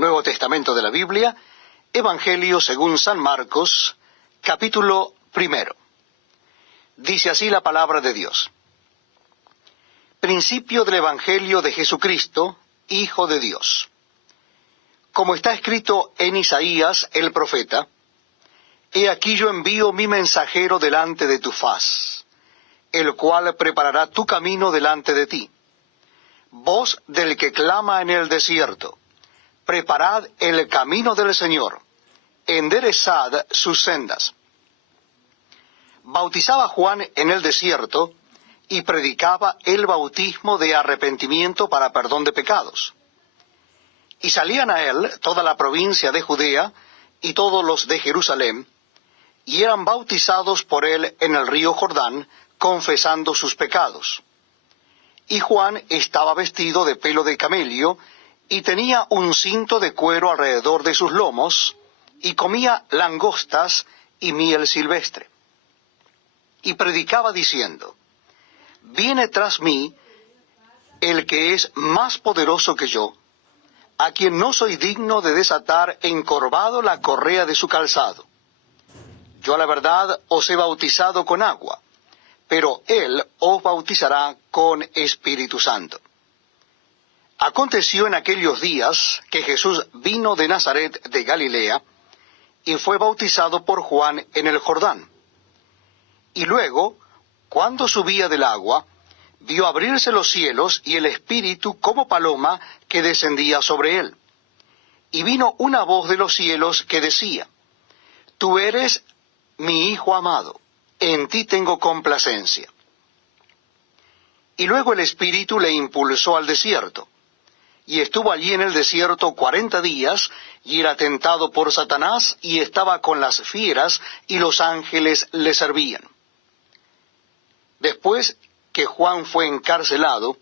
Nuevo Testamento de la Biblia, Evangelio según San Marcos, capítulo 1. Dice así la palabra de Dios. Principio del Evangelio de Jesucristo, Hijo de Dios. Como está escrito en Isaías el profeta, He aquí yo envío mi mensajero delante de tu faz, el cual preparará tu camino delante de ti. Voz del que clama en el desierto, preparad el camino del Señor, enderezad sus sendas. Bautizaba Juan en el desierto, y predicaba el bautismo de arrepentimiento para perdón de pecados. Y salían a él toda la provincia de Judea y todos los de Jerusalén, y eran bautizados por él en el río Jordán, confesando sus pecados. Y Juan estaba vestido de pelo de camello, y tenía un cinto de cuero alrededor de sus lomos, y comía langostas y miel silvestre. Y predicaba diciendo, Viene tras mí el que es más poderoso que yo, a quien no soy digno de desatar encorvado la correa de su calzado. Yo a la verdad os he bautizado con agua, pero él os bautizará con Espíritu Santo. Aconteció en aquellos días que Jesús vino de Nazaret de Galilea, y fue bautizado por Juan en el Jordán. Y luego, cuando subía del agua, vio abrirse los cielos y el Espíritu como paloma que descendía sobre él. Y vino una voz de los cielos que decía, Tú eres mi Hijo amado, en ti tengo complacencia. Y luego el Espíritu le impulsó al desierto, y estuvo allí en el desierto 40 días, y era tentado por Satanás, y estaba con las fieras, y los ángeles le servían. Después que Juan fue encarcelado,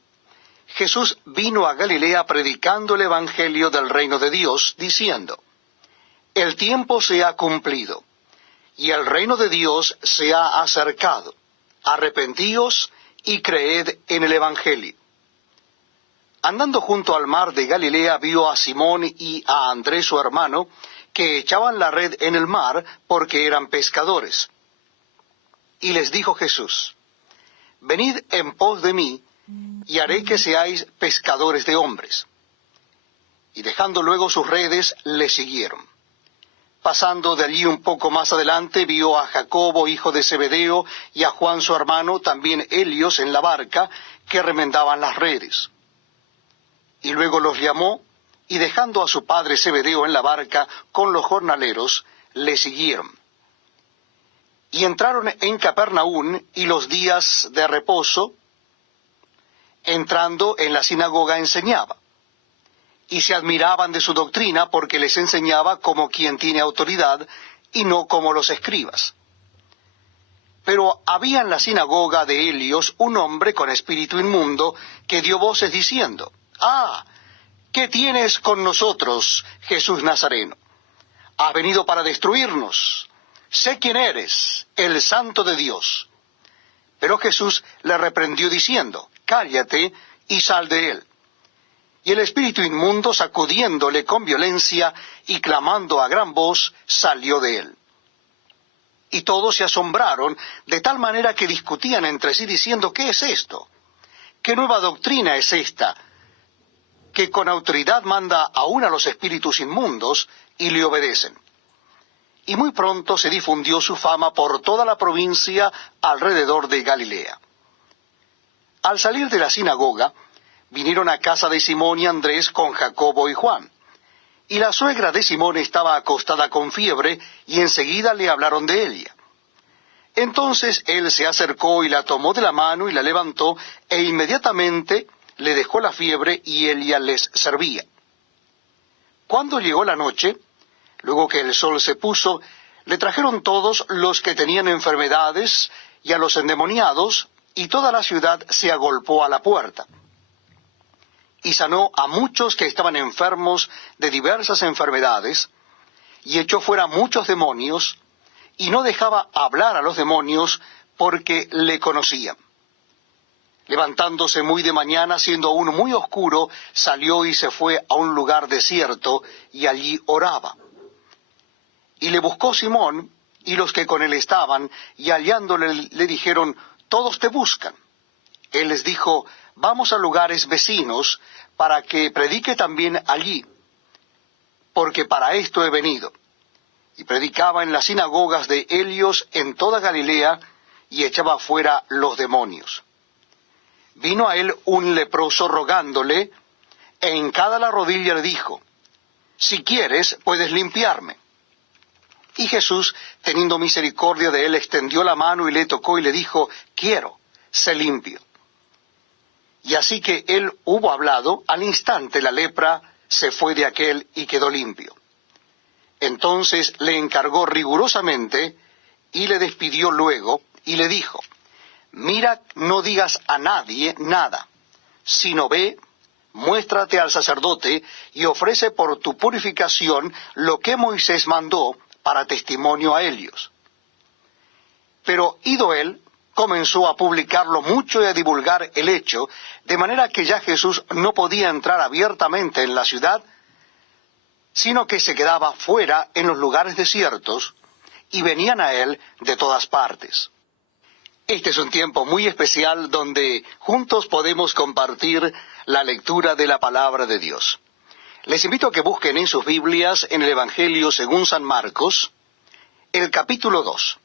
Jesús vino a Galilea predicando el Evangelio del reino de Dios, diciendo, El tiempo se ha cumplido, y el reino de Dios se ha acercado. Arrepentíos y creed en el Evangelio. Andando junto al mar de Galilea vio a Simón y a Andrés su hermano, que echaban la red en el mar porque eran pescadores. Y les dijo Jesús, Venid en pos de mí, y haré que seáis pescadores de hombres. Y dejando luego sus redes, le siguieron. Pasando de allí un poco más adelante, vio a Jacobo, hijo de Zebedeo, y a Juan su hermano, también Helios, en la barca, que remendaban las redes. Y luego los llamó, y dejando a su padre Zebedeo en la barca con los jornaleros, le siguieron. Y entraron en Capernaum, y los días de reposo, entrando en la sinagoga enseñaba. Y se admiraban de su doctrina, porque les enseñaba como quien tiene autoridad, y no como los escribas. Pero había en la sinagoga de Helios un hombre con espíritu inmundo, que dio voces diciendo, ¿qué tienes con nosotros, Jesús Nazareno? ¿Has venido para destruirnos? Sé quién eres, el Santo de Dios. Pero Jesús le reprendió diciendo, Cállate y sal de él. Y el espíritu inmundo, sacudiéndole con violencia y clamando a gran voz, salió de él. Y todos se asombraron, de tal manera que discutían entre sí diciendo, ¿qué es esto? ¿Qué nueva doctrina es esta? Que con autoridad manda aún a los espíritus inmundos, y le obedecen. Y muy pronto se difundió su fama por toda la provincia alrededor de Galilea. Al salir de la sinagoga, vinieron a casa de Simón y Andrés con Jacobo y Juan. Y la suegra de Simón estaba acostada con fiebre, y enseguida le hablaron de ella. Entonces él se acercó y la tomó de la mano y la levantó, e inmediatamente le dejó la fiebre, y ella les servía. Cuando llegó la noche, luego que el sol se puso, le trajeron todos los que tenían enfermedades y a los endemoniados, y toda la ciudad se agolpó a la puerta. Y sanó a muchos que estaban enfermos de diversas enfermedades, y echó fuera muchos demonios, y no dejaba hablar a los demonios porque le conocían. Levantándose muy de mañana, siendo aún muy oscuro, salió y se fue a un lugar desierto, y allí oraba. Y le buscó Simón y los que con él estaban, y hallándole le dijeron: todos te buscan. Él les dijo: vamos a lugares vecinos, para que predique también allí, porque para esto he venido. Y predicaba en las sinagogas de ellos en toda Galilea, y echaba fuera los demonios. Vino a él un leproso rogándole, e hincada la rodilla le dijo: si quieres, puedes limpiarme. Y Jesús, teniendo misericordia de él, extendió la mano y le tocó y le dijo: quiero, sé limpio. Y así que él hubo hablado, al instante la lepra se fue de aquél y quedó limpio. Entonces le encargó rigurosamente y le despidió luego y le dijo: mira, no digas a nadie nada, sino ve, muéstrate al sacerdote y ofrece por tu purificación lo que Moisés mandó para testimonio a ellos. Pero ido él, comenzó a publicarlo mucho y a divulgar el hecho, de manera que ya Jesús no podía entrar abiertamente en la ciudad, sino que se quedaba fuera en los lugares desiertos, y venían a él de todas partes. Este es un tiempo muy especial donde juntos podemos compartir la lectura de la palabra de Dios. Les invito a que busquen en sus Biblias, en el Evangelio según San Marcos, el capítulo 2.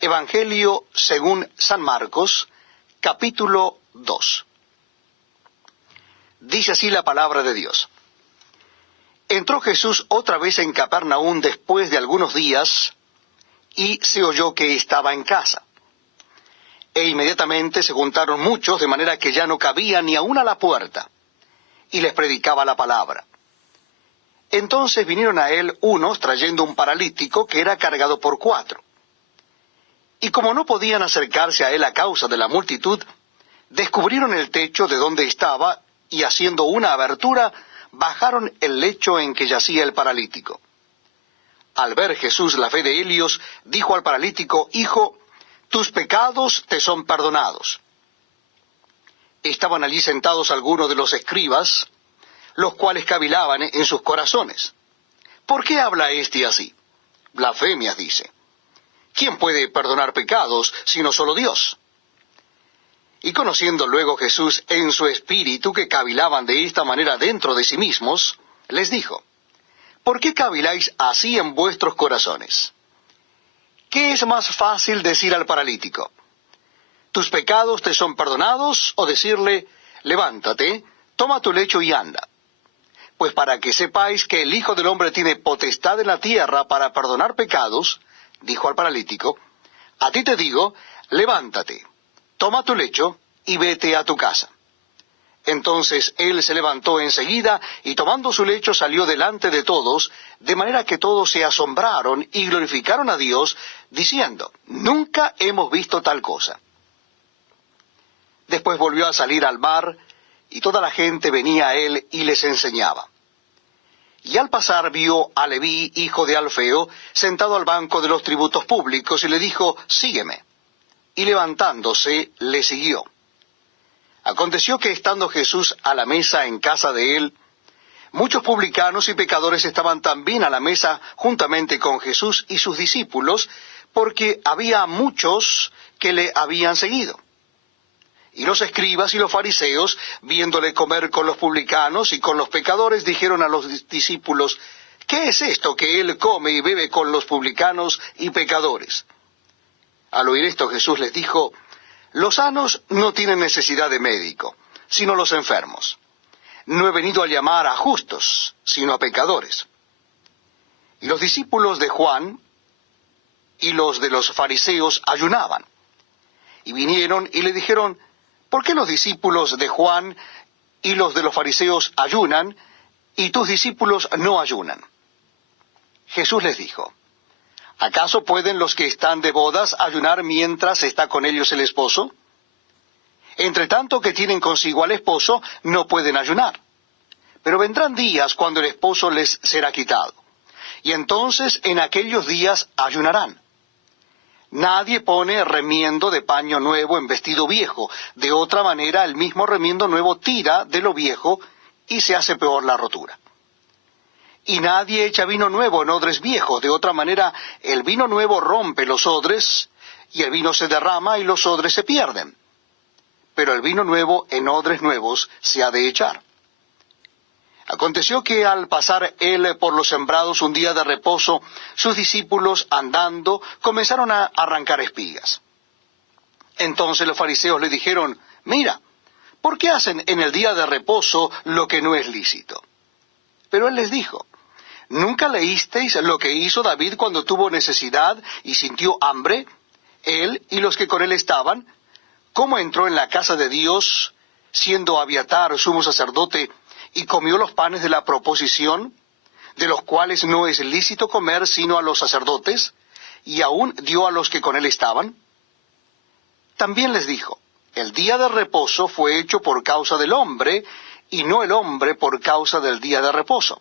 Evangelio según San Marcos, capítulo 2. Dice así la palabra de Dios. Entró Jesús otra vez en Capernaum después de algunos días, y se oyó que estaba en casa. E inmediatamente se juntaron muchos, de manera que ya no cabía ni aun a la puerta, y les predicaba la palabra. Entonces vinieron a él unos trayendo un paralítico que era cargado por 4. Y como no podían acercarse a él a causa de la multitud, descubrieron el techo de donde estaba, y haciendo una abertura, bajaron el lecho en que yacía el paralítico. Al ver Jesús la fe de ellos, dijo al paralítico: hijo, tus pecados te son perdonados. Estaban allí sentados algunos de los escribas, los cuales cavilaban en sus corazones: ¿por qué habla éste así? Blasfemias dice. ¿Quién puede perdonar pecados sino solo Dios? Y conociendo luego Jesús en su espíritu que cavilaban de esta manera dentro de sí mismos, les dijo: ¿por qué caviláis así en vuestros corazones? ¿Qué es más fácil decir al paralítico: tus pecados te son perdonados, o decirle: levántate, toma tu lecho y anda? Pues para que sepáis que el Hijo del Hombre tiene potestad en la tierra para perdonar pecados, dijo al paralítico, a ti te digo, levántate, toma tu lecho y vete a tu casa. Entonces él se levantó enseguida, y tomando su lecho salió delante de todos, de manera que todos se asombraron y glorificaron a Dios, diciendo: nunca hemos visto tal cosa. Después volvió a salir al mar, y toda la gente venía a él y les enseñaba. Y al pasar vio a Leví, hijo de Alfeo, sentado al banco de los tributos públicos, y le dijo: sígueme. Y levantándose, le siguió. Aconteció que estando Jesús a la mesa en casa de él, muchos publicanos y pecadores estaban también a la mesa juntamente con Jesús y sus discípulos, porque había muchos que le habían seguido. Y los escribas y los fariseos, viéndole comer con los publicanos y con los pecadores, dijeron a los discípulos: ¿qué es esto que él come y bebe con los publicanos y pecadores? Al oír esto, Jesús les dijo: los sanos no tienen necesidad de médico, sino los enfermos. No he venido a llamar a justos, sino a pecadores. Y los discípulos de Juan y los de los fariseos ayunaban. Y vinieron y le dijeron: ¿por qué los discípulos de Juan y los de los fariseos ayunan, y tus discípulos no ayunan? Jesús les dijo: ¿acaso pueden los que están de bodas ayunar mientras está con ellos el esposo? Entre tanto que tienen consigo al esposo, no pueden ayunar. Pero vendrán días cuando el esposo les será quitado, y entonces en aquellos días ayunarán. Nadie pone remiendo de paño nuevo en vestido viejo. De otra manera, el mismo remiendo nuevo tira de lo viejo y se hace peor la rotura. Y nadie echa vino nuevo en odres viejos. De otra manera, el vino nuevo rompe los odres, y el vino se derrama y los odres se pierden. Pero el vino nuevo en odres nuevos se ha de echar. Aconteció que al pasar él por los sembrados un día de reposo, sus discípulos, andando, comenzaron a arrancar espigas. Entonces los fariseos le dijeron: «Mira, ¿por qué hacen en el día de reposo lo que no es lícito?». Pero él les dijo: «¿Nunca leísteis lo que hizo David cuando tuvo necesidad y sintió hambre, él y los que con él estaban? ¿Cómo entró en la casa de Dios, siendo Abiatar sumo sacerdote, y comió los panes de la proposición, de los cuales no es lícito comer sino a los sacerdotes, y aún dio a los que con él estaban?» También les dijo: «El día de reposo fue hecho por causa del hombre, y no el hombre por causa del día de reposo.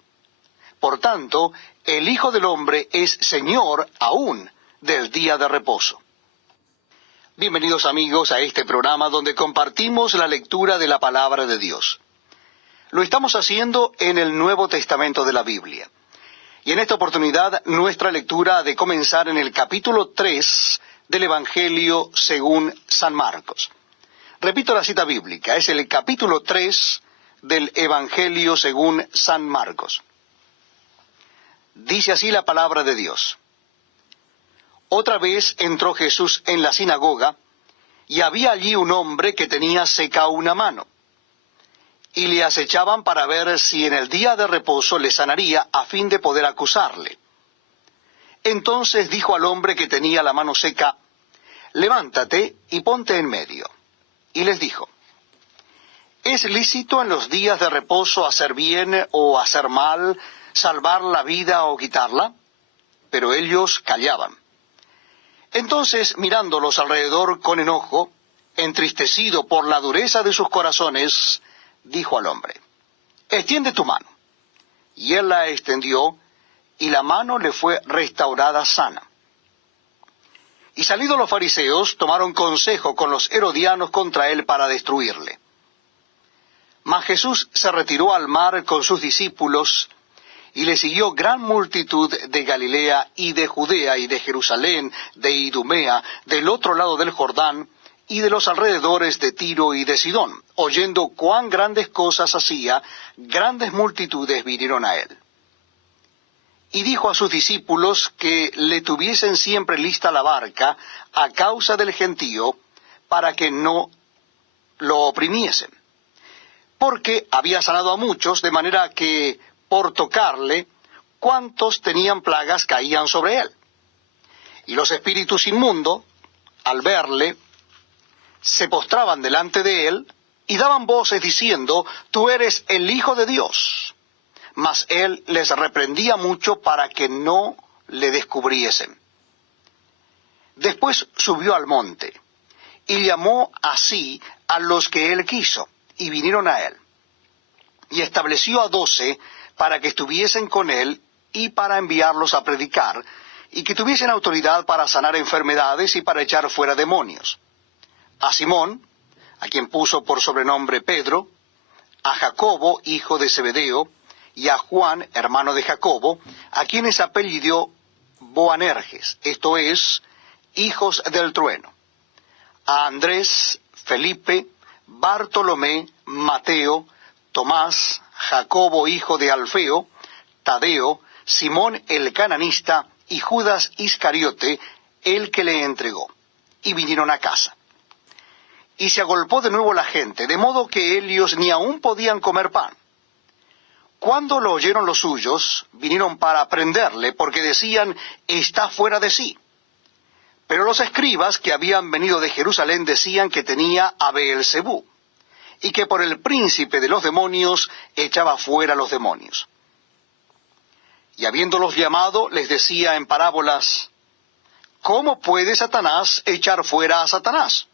Por tanto, el Hijo del Hombre es Señor aún del día de reposo». Bienvenidos amigos a este programa donde compartimos la lectura de la palabra de Dios. Lo estamos haciendo en el Nuevo Testamento de la Biblia. Y en esta oportunidad nuestra lectura ha de comenzar en el capítulo 3 del Evangelio según San Marcos. Repito la cita bíblica, es el capítulo 3 del Evangelio según San Marcos. Dice así la palabra de Dios. Otra vez entró Jesús en la sinagoga, y había allí un hombre que tenía seca una mano. Y le acechaban para ver si en el día de reposo le sanaría, a fin de poder acusarle. Entonces dijo al hombre que tenía la mano seca: «Levántate y ponte en medio». Y les dijo: «¿Es lícito en los días de reposo hacer bien o hacer mal, salvar la vida o quitarla?». Pero ellos callaban. Entonces, mirándolos alrededor con enojo, entristecido por la dureza de sus corazones, dijo al hombre: «Extiende tu mano». Y él la extendió, y la mano le fue restaurada sana. Y salidos los fariseos, tomaron consejo con los herodianos contra él para destruirle. Mas Jesús se retiró al mar con sus discípulos, y le siguió gran multitud de Galilea y de Judea y de Jerusalén, de Idumea, del otro lado del Jordán, y de los alrededores de Tiro y de Sidón. Oyendo cuán grandes cosas hacía, grandes multitudes vinieron a él. Y dijo a sus discípulos que le tuviesen siempre lista la barca a causa del gentío, para que no lo oprimiesen. Porque había sanado a muchos, de manera que por tocarle, cuantos tenían plagas caían sobre él. Y los espíritus inmundos, al verle, se postraban delante de él y daban voces diciendo: «Tú eres el Hijo de Dios». Mas él les reprendía mucho para que no le descubriesen. Después subió al monte y llamó así a los que él quiso, y vinieron a él. Y estableció a 12 para que estuviesen con él y para enviarlos a predicar, y que tuviesen autoridad para sanar enfermedades y para echar fuera demonios. A Simón, a quien puso por sobrenombre Pedro, a Jacobo, hijo de Zebedeo, y a Juan, hermano de Jacobo, a quienes apellidó Boanerges, esto es, hijos del trueno, a Andrés, Felipe, Bartolomé, Mateo, Tomás, Jacobo, hijo de Alfeo, Tadeo, Simón el cananista, y Judas Iscariote, el que le entregó. Y vinieron a casa. Y se agolpó de nuevo la gente, de modo que ellos ni aún podían comer pan. Cuando lo oyeron los suyos, vinieron para prenderle, porque decían: «Está fuera de sí». Pero los escribas que habían venido de Jerusalén decían que tenía a Beelzebú, y que por el príncipe de los demonios echaba fuera los demonios. Y habiéndolos llamado, les decía en parábolas: «¿Cómo puede Satanás echar fuera a Satanás?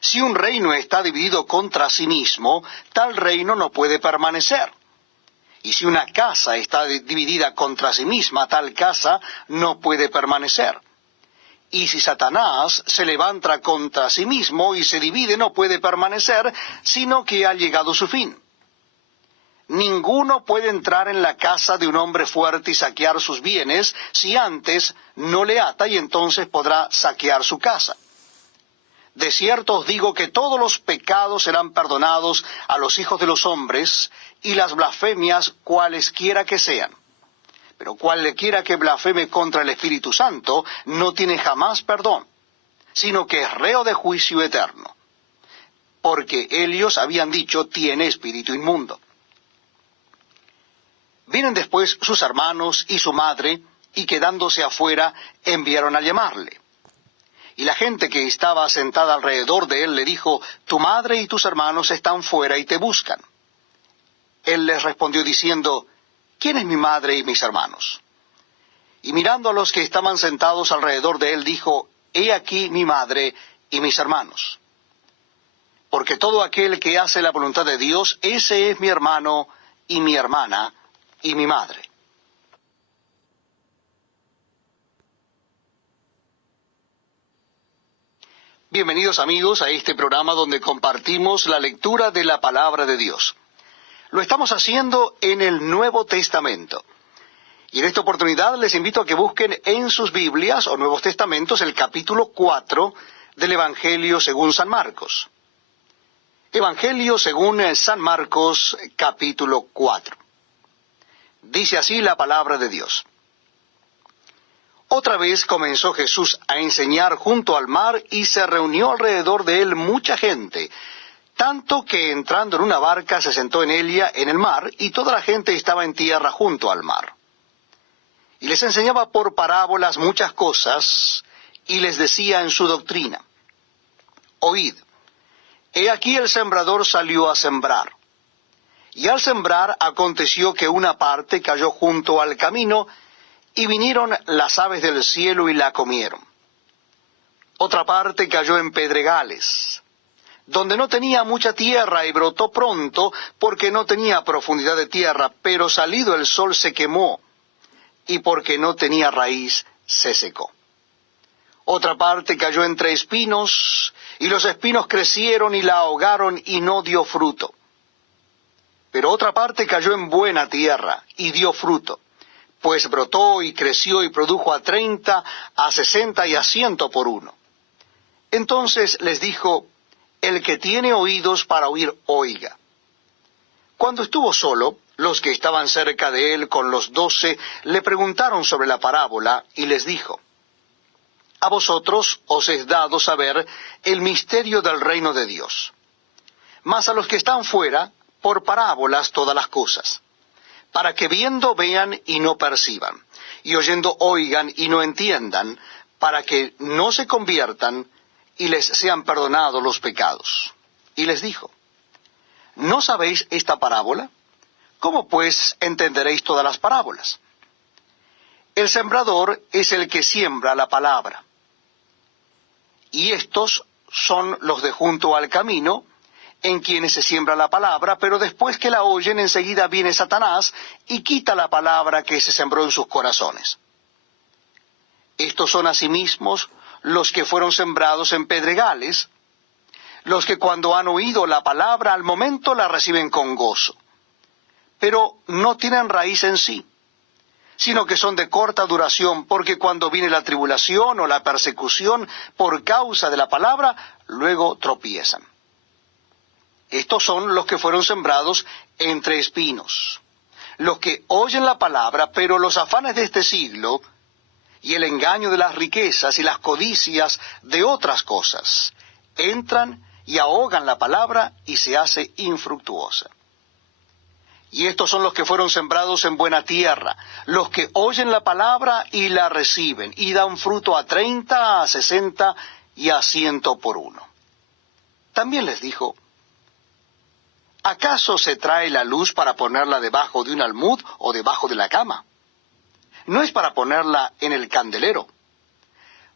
Si un reino está dividido contra sí mismo, tal reino no puede permanecer. Y si una casa está dividida contra sí misma, tal casa no puede permanecer. Y si Satanás se levanta contra sí mismo y se divide, no puede permanecer, sino que ha llegado su fin. Ninguno puede entrar en la casa de un hombre fuerte y saquear sus bienes si antes no le ata, y entonces podrá saquear su casa. De cierto os digo que todos los pecados serán perdonados a los hijos de los hombres, y las blasfemias cualesquiera que sean. Pero cualquiera que blasfeme contra el Espíritu Santo no tiene jamás perdón, sino que es reo de juicio eterno. Porque ellos habían dicho, tiene espíritu inmundo. Vienen después sus hermanos y su madre, y quedándose afuera, enviaron a llamarle. Y la gente que estaba sentada alrededor de él le dijo, tu madre y tus hermanos están fuera y te buscan. Él les respondió diciendo, ¿quién es mi madre y mis hermanos? Y mirando a los que estaban sentados alrededor de él, dijo, he aquí mi madre y mis hermanos. Porque todo aquel que hace la voluntad de Dios, ese es mi hermano y mi hermana y mi madre. Bienvenidos amigos a este programa donde compartimos la lectura de la palabra de Dios. Lo estamos haciendo en el Nuevo Testamento. Y en esta oportunidad les invito a que busquen en sus Biblias o Nuevos Testamentos el capítulo 4 del Evangelio según San Marcos. Evangelio según San Marcos, capítulo 4. Dice así la palabra de Dios. Otra vez comenzó Jesús a enseñar junto al mar y se reunió alrededor de él mucha gente, tanto que entrando en una barca se sentó en ella en el mar y toda la gente estaba en tierra junto al mar. Y les enseñaba por parábolas muchas cosas y les decía en su doctrina, oíd, he aquí el sembrador salió a sembrar. Y al sembrar aconteció que una parte cayó junto al camino, y vinieron las aves del cielo y la comieron. Otra parte cayó en pedregales, donde no tenía mucha tierra, y brotó pronto, porque no tenía profundidad de tierra, pero salido el sol se quemó, y porque no tenía raíz se secó. Otra parte cayó entre espinos, y los espinos crecieron y la ahogaron, y no dio fruto. Pero otra parte cayó en buena tierra, y dio fruto, pues brotó y creció y produjo a 30, a 60 y a 100 por uno. Entonces les dijo, el que tiene oídos para oír, oiga. Cuando estuvo solo, los que estaban cerca de él con los 12 le preguntaron sobre la parábola, y les dijo, a vosotros os es dado saber el misterio del reino de Dios. Mas a los que están fuera, por parábolas todas las cosas, para que viendo vean y no perciban, y oyendo oigan y no entiendan, para que no se conviertan y les sean perdonados los pecados. Y les dijo, ¿no sabéis esta parábola? ¿Cómo pues entenderéis todas las parábolas? El sembrador es el que siembra la palabra. Y estos son los de junto al camino, en quienes se siembra la palabra, pero después que la oyen, enseguida viene Satanás y quita la palabra que se sembró en sus corazones. Estos son asimismo los que fueron sembrados en pedregales, los que cuando han oído la palabra al momento la reciben con gozo, pero no tienen raíz en sí, sino que son de corta duración, porque cuando viene la tribulación o la persecución por causa de la palabra, luego tropiezan. Estos son los que fueron sembrados entre espinos, los que oyen la palabra, pero los afanes de este siglo y el engaño de las riquezas y las codicias de otras cosas entran y ahogan la palabra y se hace infructuosa. Y estos son los que fueron sembrados en buena tierra, los que oyen la palabra y la reciben, y dan fruto a 30, a 60 y a 100 por uno. También les dijo, ¿acaso se trae la luz para ponerla debajo de un almud o debajo de la cama? No es para ponerla en el candelero,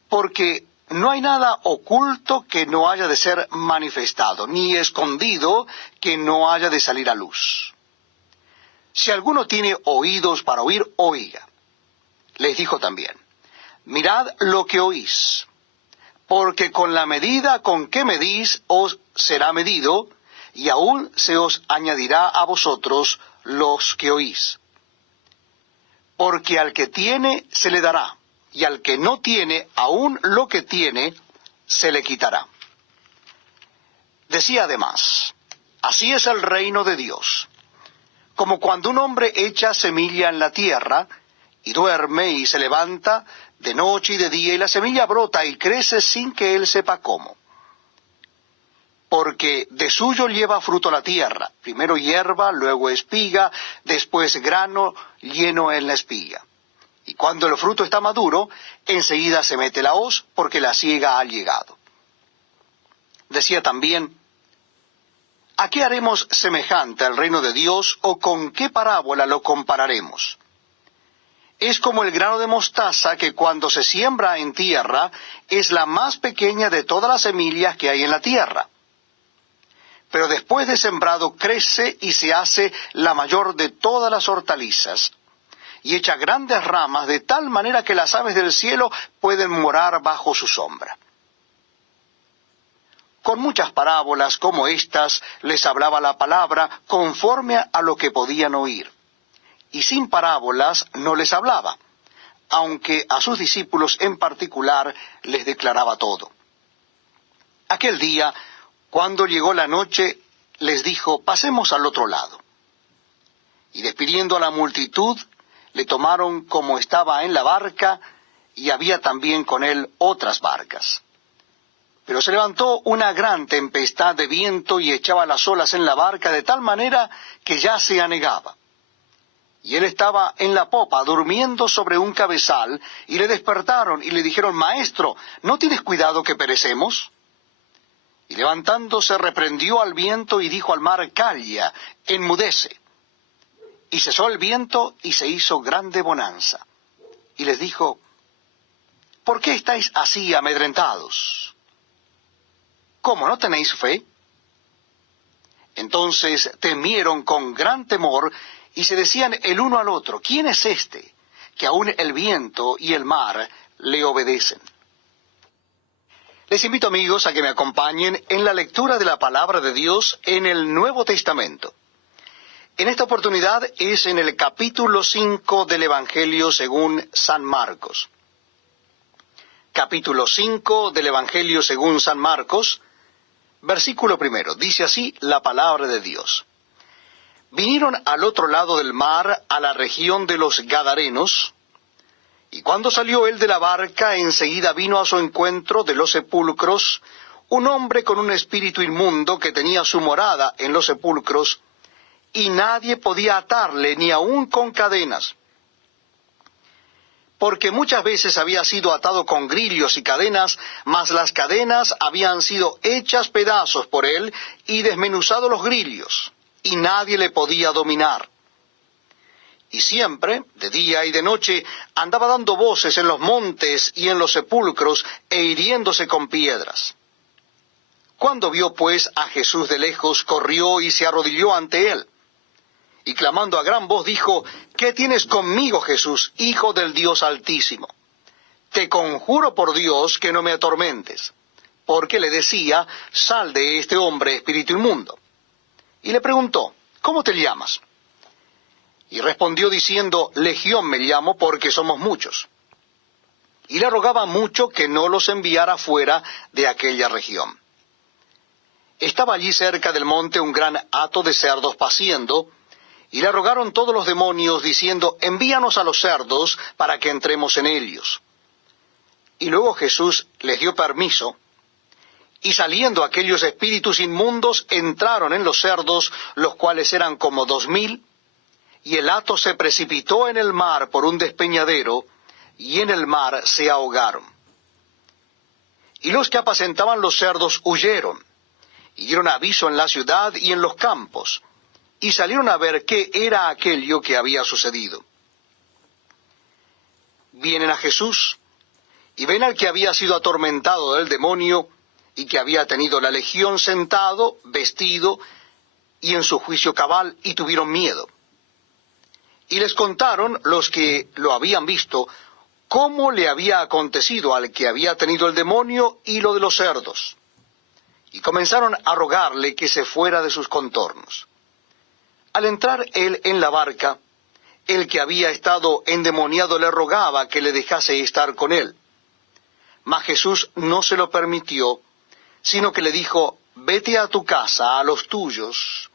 porque no hay nada oculto que no haya de ser manifestado, ni escondido que no haya de salir a luz. Si alguno tiene oídos para oír, oiga. Les dijo también, mirad lo que oís, porque con la medida con que medís os será medido, y aún se os añadirá a vosotros los que oís. Porque al que tiene se le dará, y al que no tiene, aún lo que tiene, se le quitará. Decía además, así es el reino de Dios, como cuando un hombre echa semilla en la tierra, y duerme y se levanta de noche y de día, y la semilla brota y crece sin que él sepa cómo. Porque de suyo lleva fruto la tierra, primero hierba, luego espiga, después grano lleno en la espiga. Y cuando el fruto está maduro, enseguida se mete la hoz, porque la siega ha llegado. Decía también, ¿a qué haremos semejante al reino de Dios, o con qué parábola lo compararemos? Es como el grano de mostaza que cuando se siembra en tierra, es la más pequeña de todas las semillas que hay en la tierra. Pero después de sembrado crece y se hace la mayor de todas las hortalizas, y echa grandes ramas de tal manera que las aves del cielo pueden morar bajo su sombra. Con muchas parábolas como estas les hablaba la palabra conforme a lo que podían oír, y sin parábolas no les hablaba, aunque a sus discípulos en particular les declaraba todo. Aquel día, cuando llegó la noche, les dijo, pasemos al otro lado. Y despidiendo a la multitud, le tomaron como estaba en la barca, y había también con él otras barcas. Pero se levantó una gran tempestad de viento y echaba las olas en la barca de tal manera que ya se anegaba. Y él estaba en la popa, durmiendo sobre un cabezal, y le despertaron y le dijeron, Maestro, ¿no tienes cuidado que perecemos? Y levantándose reprendió al viento y dijo al mar, Calla, enmudece. Y cesó el viento y se hizo grande bonanza. Y les dijo, ¿por qué estáis así amedrentados? ¿Cómo no tenéis fe? Entonces temieron con gran temor y se decían el uno al otro, ¿quién es este, que aun el viento y el mar le obedecen? Les invito, amigos, a que me acompañen en la lectura de la palabra de Dios en el Nuevo Testamento. En esta oportunidad es en el capítulo 5 del Evangelio según San Marcos. Capítulo 5 del Evangelio según San Marcos, versículo 1. Dice así la palabra de Dios. Vinieron al otro lado del mar, a la región de los Gadarenos, y cuando salió él de la barca, enseguida vino a su encuentro de los sepulcros un hombre con un espíritu inmundo que tenía su morada en los sepulcros, y nadie podía atarle ni aun con cadenas, porque muchas veces había sido atado con grillos y cadenas, mas las cadenas habían sido hechas pedazos por él y desmenuzados los grillos, y nadie le podía dominar. Y siempre, de día y de noche, andaba dando voces en los montes y en los sepulcros, e hiriéndose con piedras. Cuando vio pues a Jesús de lejos, corrió y se arrodilló ante él. Y clamando a gran voz dijo, ¿qué tienes conmigo, Jesús, Hijo del Dios Altísimo? Te conjuro por Dios que no me atormentes. Porque le decía, sal de este hombre, espíritu inmundo. Y le preguntó, ¿cómo te llamas? Y respondió diciendo, Legión me llamo, porque somos muchos. Y le rogaba mucho que no los enviara fuera de aquella región. Estaba allí cerca del monte un gran hato de cerdos paciendo, y le rogaron todos los demonios, diciendo, envíanos a los cerdos para que entremos en ellos. Y luego Jesús les dio permiso, y saliendo aquellos espíritus inmundos, entraron en los cerdos, los cuales eran como 2000, y el hato se precipitó en el mar por un despeñadero, y en el mar se ahogaron. Y los que apacentaban los cerdos huyeron, y dieron aviso en la ciudad y en los campos, y salieron a ver qué era aquello que había sucedido. Vienen a Jesús, y ven al que había sido atormentado del demonio, y que había tenido la legión sentado, vestido, y en su juicio cabal, y tuvieron miedo. Y les contaron los que lo habían visto cómo le había acontecido al que había tenido el demonio y lo de los cerdos. Y comenzaron a rogarle que se fuera de sus contornos. Al entrar él en la barca, el que había estado endemoniado le rogaba que le dejase estar con él. Mas Jesús no se lo permitió, sino que le dijo: vete a tu casa, a los tuyos,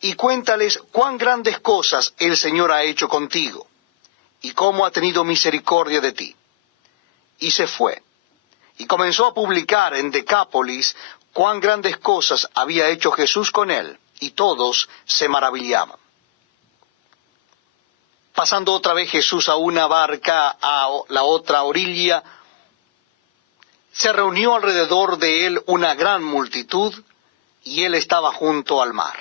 y cuéntales cuán grandes cosas el Señor ha hecho contigo, y cómo ha tenido misericordia de ti. Y se fue, y comenzó a publicar en Decápolis cuán grandes cosas había hecho Jesús con él, y todos se maravillaban. Pasando otra vez Jesús a una barca a la otra orilla, se reunió alrededor de él una gran multitud, y él estaba junto al mar.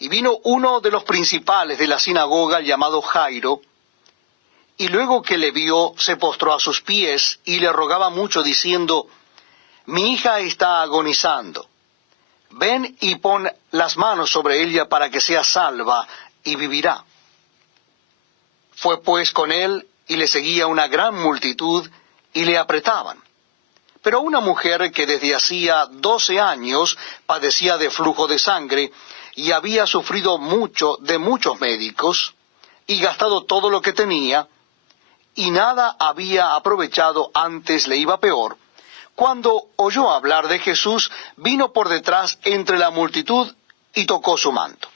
Y vino uno de los principales de la sinagoga, llamado Jairo, y luego que le vio, se postró a sus pies, y le rogaba mucho, diciendo: mi hija está agonizando. Ven y pon las manos sobre ella para que sea salva, y vivirá. Fue pues con él, y le seguía una gran multitud, y le apretaban. Pero una mujer que desde hacía 12 años padecía de flujo de sangre, y había sufrido mucho de muchos médicos, y gastado todo lo que tenía, y nada había aprovechado, antes le iba peor, cuando oyó hablar de Jesús, vino por detrás entre la multitud, y tocó su manto.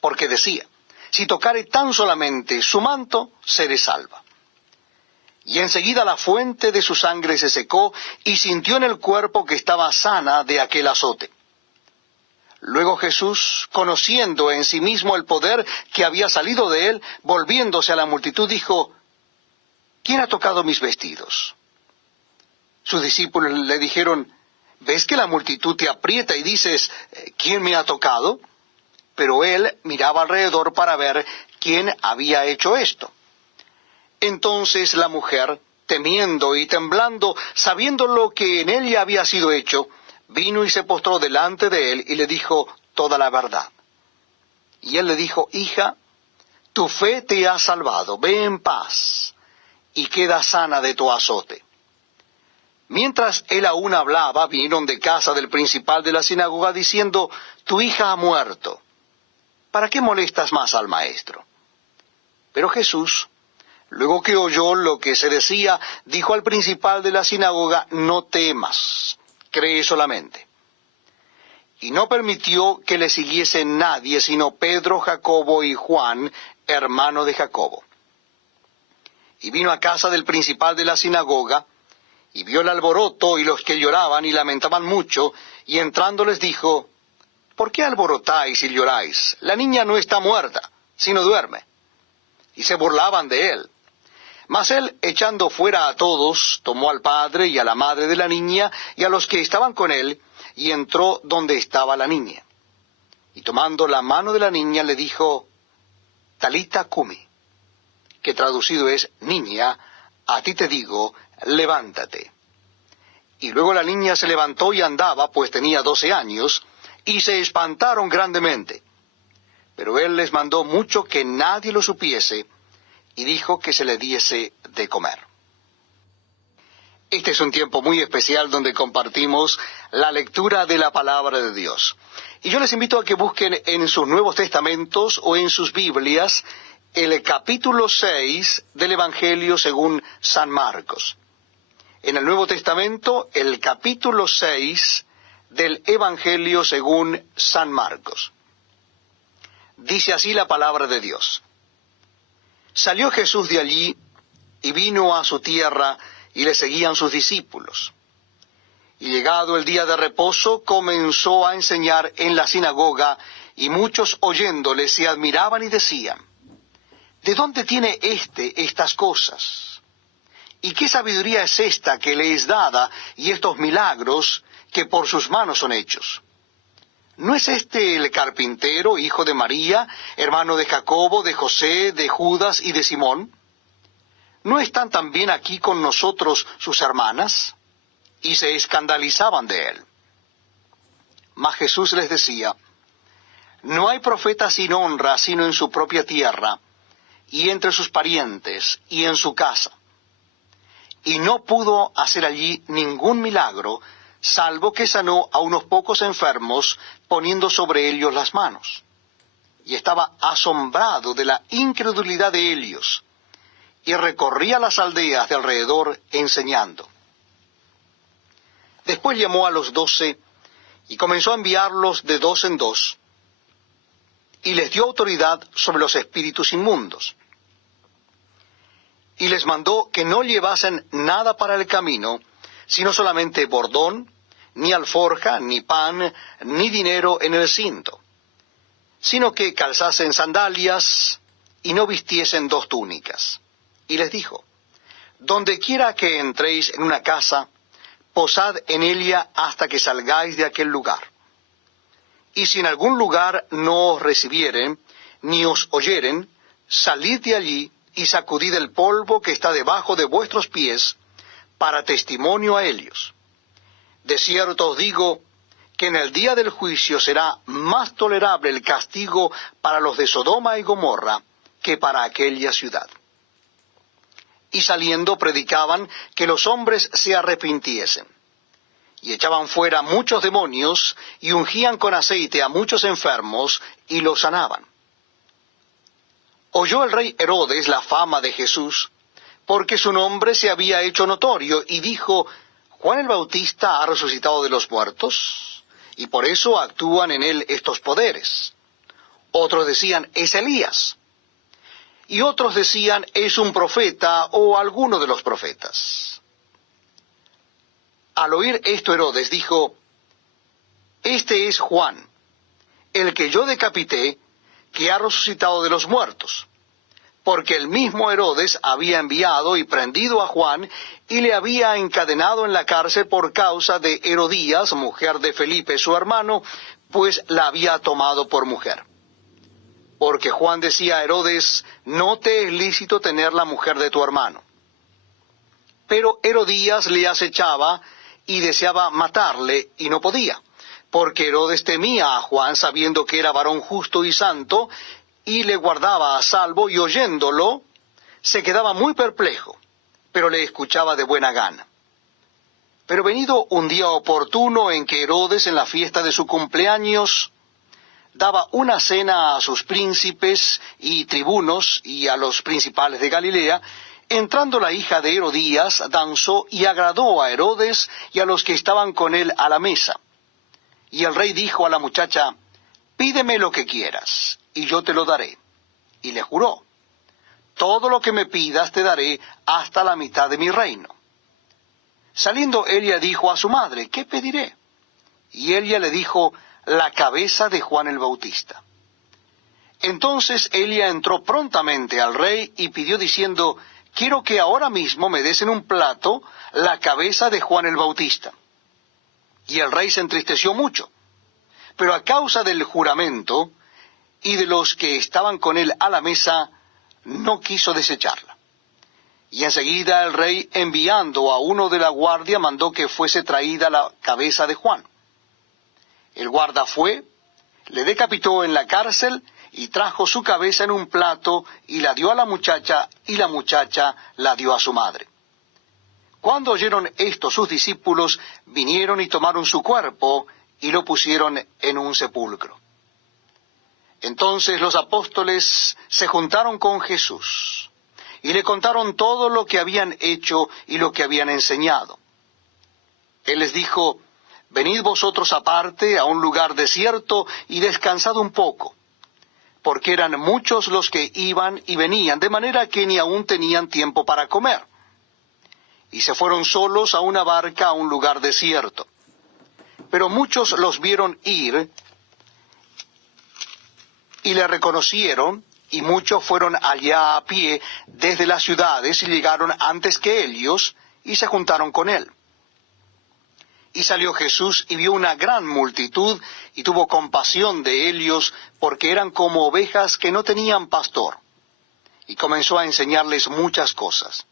Porque decía: si tocare tan solamente su manto, seré salva. Y enseguida la fuente de su sangre se secó, y sintió en el cuerpo que estaba sana de aquel azote. Luego Jesús, conociendo en sí mismo el poder que había salido de él, volviéndose a la multitud, dijo: ¿quién ha tocado mis vestidos? Sus discípulos le dijeron: ¿ves que la multitud te aprieta y dices: ¿quién me ha tocado? Pero él miraba alrededor para ver quién había hecho esto. Entonces la mujer, temiendo y temblando, sabiendo lo que en ella había sido hecho, vino y se postró delante de él, y le dijo toda la verdad. Y él le dijo: hija, tu fe te ha salvado, ve en paz, y queda sana de tu azote. Mientras él aún hablaba, vinieron de casa del principal de la sinagoga, diciendo: tu hija ha muerto. ¿Para qué molestas más al maestro? Pero Jesús, luego que oyó lo que se decía, dijo al principal de la sinagoga: no temas, cree solamente. Y no permitió que le siguiese nadie, sino Pedro, Jacobo y Juan, hermano de Jacobo. Y vino a casa del principal de la sinagoga, y vio el alboroto y los que lloraban y lamentaban mucho, y entrando les dijo: ¿por qué alborotáis y lloráis? La niña no está muerta, sino duerme. Y se burlaban de él. Mas él, echando fuera a todos, tomó al padre y a la madre de la niña, y a los que estaban con él, y entró donde estaba la niña. Y tomando la mano de la niña, le dijo: Talita cumi, que traducido es: niña, a ti te digo, levántate. Y luego la niña se levantó y andaba, pues tenía 12 años, y se espantaron grandemente. Pero él les mandó mucho que nadie lo supiese, y dijo que se le diese de comer. Este es un tiempo muy especial donde compartimos la lectura de la palabra de Dios. Y yo les invito a que busquen en sus Nuevos Testamentos o en sus Biblias el capítulo 6 del Evangelio según San Marcos. En el Nuevo Testamento, el capítulo 6 del Evangelio según San Marcos. Dice así la palabra de Dios. Salió Jesús de allí y vino a su tierra, y le seguían sus discípulos. Y llegado el día de reposo, comenzó a enseñar en la sinagoga, y muchos oyéndole se admiraban y decían: ¿de dónde tiene estas cosas? ¿Y qué sabiduría es esta que le es dada, y estos milagros que por sus manos son hechos? ¿No es este el carpintero, hijo de María, hermano de Jacobo, de José, de Judas y de Simón? ¿No están también aquí con nosotros sus hermanas? Y se escandalizaban de él. Mas Jesús les decía: no hay profeta sin honra, sino en su propia tierra, y entre sus parientes, y en su casa. y no pudo hacer allí ningún milagro, salvo que sanó a unos pocos enfermos, poniendo sobre ellos las manos. Y estaba asombrado de la incredulidad de ellos, y recorría las aldeas de alrededor enseñando. Después llamó a los 12, y comenzó a enviarlos de dos en dos, y les dio autoridad sobre los espíritus inmundos. Y les mandó que no llevasen nada para el camino, sino solamente bordón, ni alforja, ni pan, ni dinero en el cinto, sino que calzasen sandalias y no vistiesen dos túnicas. Y les dijo, donde quiera que entréis en una casa, posad en ella hasta que salgáis de aquel lugar. Y si en algún lugar no os recibieren, ni os oyeren, salid de allí y sacudid el polvo que está debajo de vuestros pies, para testimonio a ellos. De cierto os digo, que en el día del juicio será más tolerable el castigo para los de Sodoma y Gomorra, que para aquella ciudad. Y saliendo predicaban que los hombres se arrepintiesen. Y echaban fuera muchos demonios, y ungían con aceite a muchos enfermos, y los sanaban. Oyó el rey Herodes la fama de Jesús, porque su nombre se había hecho notorio, y dijo, Juan el Bautista ha resucitado de los muertos, y por eso actúan en él estos poderes. Otros decían, es Elías. Y otros decían, es un profeta o alguno de los profetas. Al oír esto Herodes dijo, este es Juan, el que yo decapité, que ha resucitado de los muertos. Porque el mismo Herodes había enviado y prendido a Juan, y le había encadenado en la cárcel por causa de Herodías, mujer de Felipe su hermano, pues la había tomado por mujer. Porque Juan decía a Herodes, no te es lícito tener la mujer de tu hermano. Pero Herodías le acechaba y deseaba matarle, y no podía, porque Herodes temía a Juan, sabiendo que era varón justo y santo, y le guardaba a salvo, y oyéndolo, se quedaba muy perplejo, pero le escuchaba de buena gana. Pero venido un día oportuno en que Herodes, en la fiesta de su cumpleaños, daba una cena a sus príncipes y tribunos y a los principales de Galilea, entrando la hija de Herodías, danzó y agradó a Herodes y a los que estaban con él a la mesa. Y el rey dijo a la muchacha, pídeme lo que quieras, y yo te lo daré. Y le juró, todo lo que me pidas te daré hasta la mitad de mi reino. Saliendo ella dijo a su madre, ¿qué pediré? Y ella le dijo, la cabeza de Juan el Bautista. Entonces ella entró prontamente al rey y pidió diciendo, quiero que ahora mismo me des en un plato la cabeza de Juan el Bautista. Y el rey se entristeció mucho, pero a causa del juramento y de los que estaban con él a la mesa, no quiso desecharla. Y enseguida el rey, enviando a uno de la guardia, mandó que fuese traída la cabeza de Juan. El guarda fue, le decapitó en la cárcel, y trajo su cabeza en un plato, y la dio a la muchacha, y la muchacha la dio a su madre. Cuando oyeron esto sus discípulos, vinieron y tomaron su cuerpo, y lo pusieron en un sepulcro. Entonces los apóstoles se juntaron con Jesús, y le contaron todo lo que habían hecho y lo que habían enseñado. Él les dijo, venid vosotros aparte a un lugar desierto y descansad un poco, porque eran muchos los que iban y venían, de manera que ni aún tenían tiempo para comer. Y se fueron solos a una barca a un lugar desierto. Pero muchos los vieron ir y le reconocieron, y muchos fueron allá a pie desde las ciudades y llegaron antes que ellos y se juntaron con él. Y salió Jesús y vio una gran multitud y tuvo compasión de ellos, porque eran como ovejas que no tenían pastor. Y comenzó a enseñarles muchas cosas.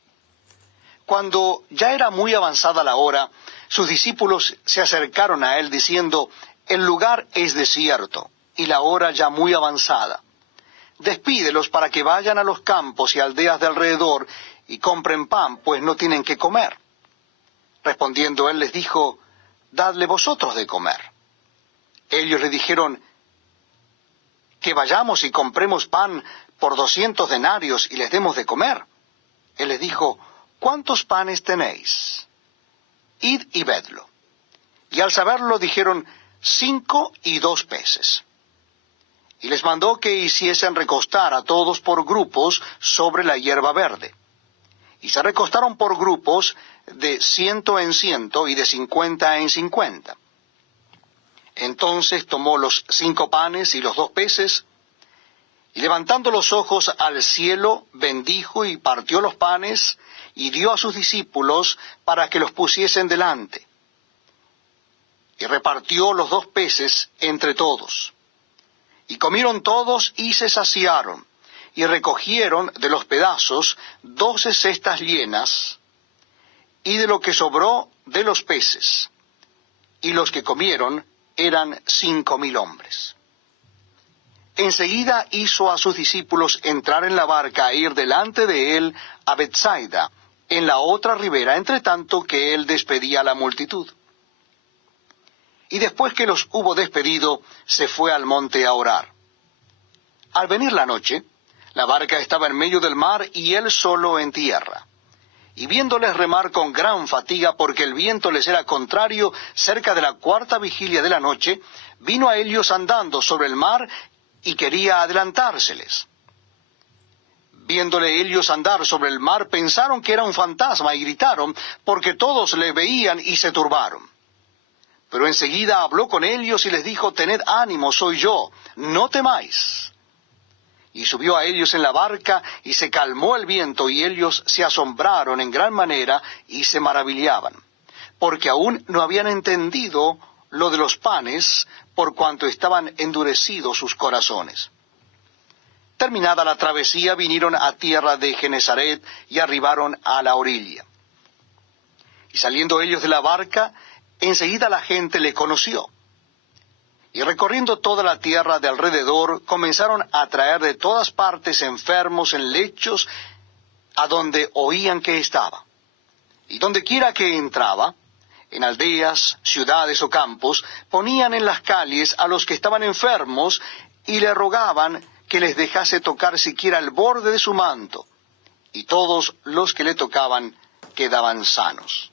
Cuando ya era muy avanzada la hora, sus discípulos se acercaron a él diciendo, el lugar es desierto y la hora ya muy avanzada. despídelos para que vayan a los campos y aldeas de alrededor y compren pan, pues no tienen qué comer. Respondiendo él les dijo, dadle vosotros de comer. Ellos le dijeron, que vayamos y compremos pan por 200 denarios y les demos de comer. Él les dijo, ¿cuántos panes tenéis? Id y vedlo. Y al saberlo dijeron, 5 y 2 peces. Y les mandó que hiciesen recostar a todos por grupos sobre la hierba verde. Y se recostaron por grupos de 100 en 100 y de 50 en 50. Entonces tomó los 5 panes y los 2 peces, y levantando los ojos al cielo, bendijo y partió los panes, y dio a sus discípulos para que los pusiesen delante. Y repartió los 2 peces entre todos. Y comieron todos y se saciaron, y recogieron de los pedazos 12 cestas llenas, y de lo que sobró de los peces. Y los que comieron eran 5,000 hombres. Enseguida hizo a sus discípulos entrar en la barca e ir delante de él a Betsaida, en la otra ribera, entre tanto que él despedía a la multitud. Y después que los hubo despedido, se fue al monte a orar. Al venir la noche, la barca estaba en medio del mar y él solo en tierra. Y viéndoles remar con gran fatiga porque el viento les era contrario, cerca de la 4ª vigilia de la noche, vino a ellos andando sobre el mar y quería adelantárseles. Viéndole ellos andar sobre el mar, pensaron que era un fantasma y gritaron, porque todos le veían y se turbaron. Pero enseguida habló con ellos y les dijo, tened ánimo, soy yo, no temáis. Y subió a ellos en la barca, y se calmó el viento, y ellos se asombraron en gran manera, y se maravillaban, porque aún no habían entendido lo de los panes, por cuanto estaban endurecidos sus corazones. Terminada la travesía, vinieron a tierra de Genesaret, y arribaron a la orilla. Y saliendo ellos de la barca, enseguida la gente le conoció. Y recorriendo toda la tierra de alrededor, comenzaron a traer de todas partes enfermos en lechos, a donde oían que estaba. Y donde quiera que entraba, en aldeas, ciudades o campos, ponían en las calles a los que estaban enfermos, y le rogaban que les dejase tocar siquiera el borde de su manto. Y todos los que le tocaban quedaban sanos.